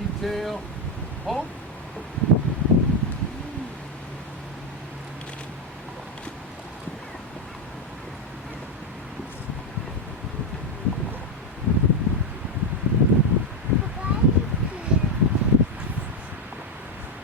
detail, home.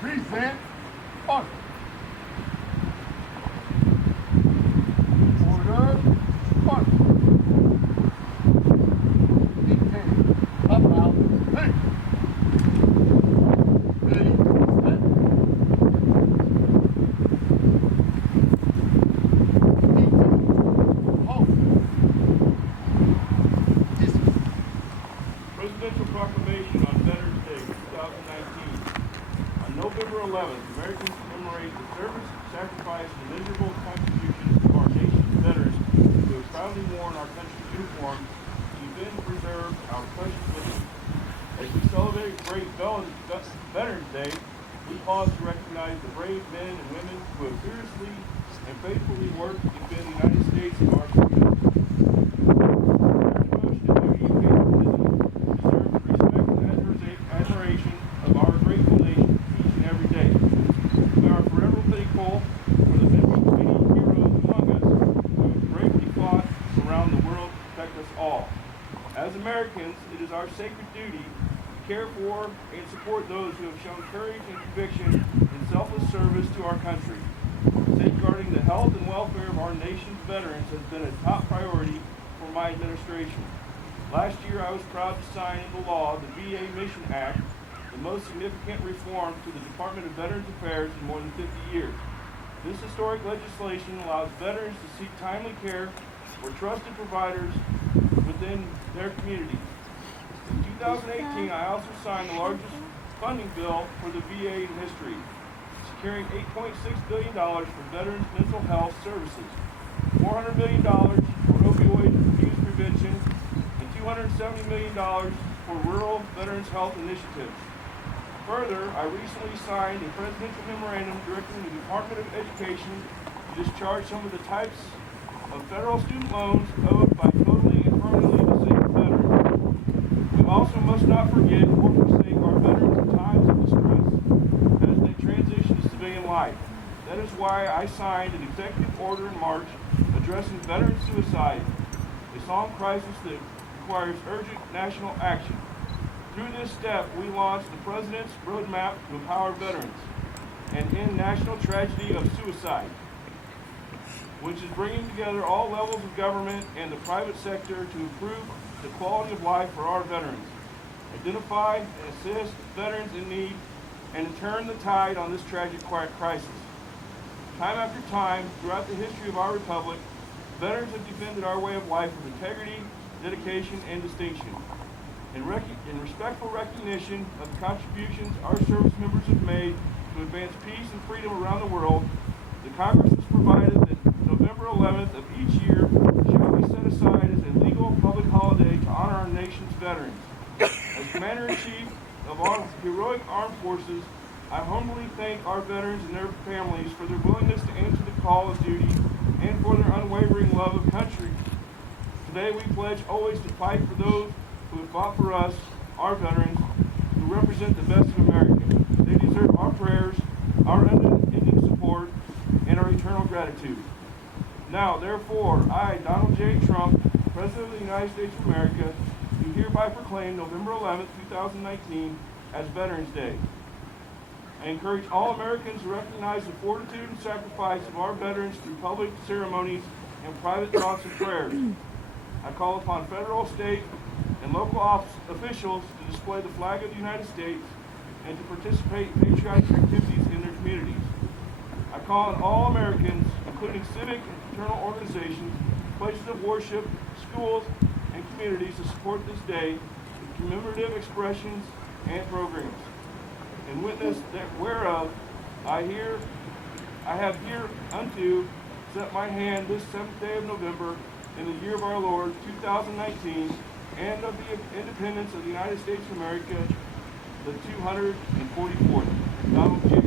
Present fun. Order fun. Detail about thing. Ready, set. Detail. Home. Dismiss. Presidential Proclamation on Veterans Day 2019. On November 11th, Americans commemorate the service, sacrifice, and miserable contributions of our nation's veterans who have proudly worn our country's uniform to defend and preserve our precious liberty. As we celebrate great Veterans Day, we pause to recognize the brave men and women who have fearlessly and faithfully worked to defend the United States and our freedom. Their devotion to duty and patriotism deserve the respect and admiration of our grateful nation each and every day. We are forever thankful for the many heroes among us who have bravely fought around the world to protect us all. As Americans, it is our sacred duty to care for and support those who have shown courage and conviction in selfless service to our country. Safeguarding the health and welfare of our nation's veterans has been a top priority for my administration. Last year, I was proud to sign into law the VA Mission Act, the most significant reform to the Department of Veterans Affairs in more than 50 years. This historic legislation allows veterans to seek timely care for trusted providers within their communities. In 2018, I also signed the largest funding bill for the VA in history, securing $8.6 billion for veterans' mental health services, $400 million for opioid abuse prevention, and $270 million for rural veterans' health initiatives. Further, I recently signed a presidential memorandum directing the Department of Education to discharge some of the types of federal student loans owed by totally and permanently disabled veterans. We also must not forget or forsake our veterans in times of distress as they transition to civilian life. That is why I signed an executive order in March addressing veteran suicide, a solemn crisis that requires urgent national action. Through this step, we launched the President's Roadmap to Empower Veterans and End National Tragedy of Suicide, which is bringing together all levels of government and the private sector to improve the quality of life for our veterans, identify and assist veterans in need, and turn the tide on this tragic crisis. Time after time, throughout the history of our republic, veterans have defended our way of life with integrity, dedication, and distinction. In respectful recognition of the contributions our service members have made to advance peace and freedom around the world, the Congress has provided that November 11th of each year shall be set aside as a legal public holiday to honor our nation's veterans. As Commander-in-Chief of our heroic armed forces, I humbly thank our veterans and their families for their willingness to answer the call of duty and for their unwavering love of country. Today we pledge always to fight for those who have fought for us, our veterans, who represent the best of America. They deserve our prayers, our unending support, and our eternal gratitude. Now, therefore, I, Donald J. Trump, President of the United States of America, do hereby proclaim November 11th, 2019 as Veterans Day. I encourage all Americans to recognize the fortitude and sacrifice of our veterans through public ceremonies and private thoughts and prayers. I call upon federal, state, and local officials to display the flag of the United States and to participate in patriotic activities in their communities. I call on all Americans, including civic and fraternal organizations, places of worship, schools, and communities to support this day with commemorative expressions and programs. In witness whereof I have hereunto set my hand this 7th day of November in the year of our Lord 2019, and of the independence of the United States of America, the 244th. Donald J.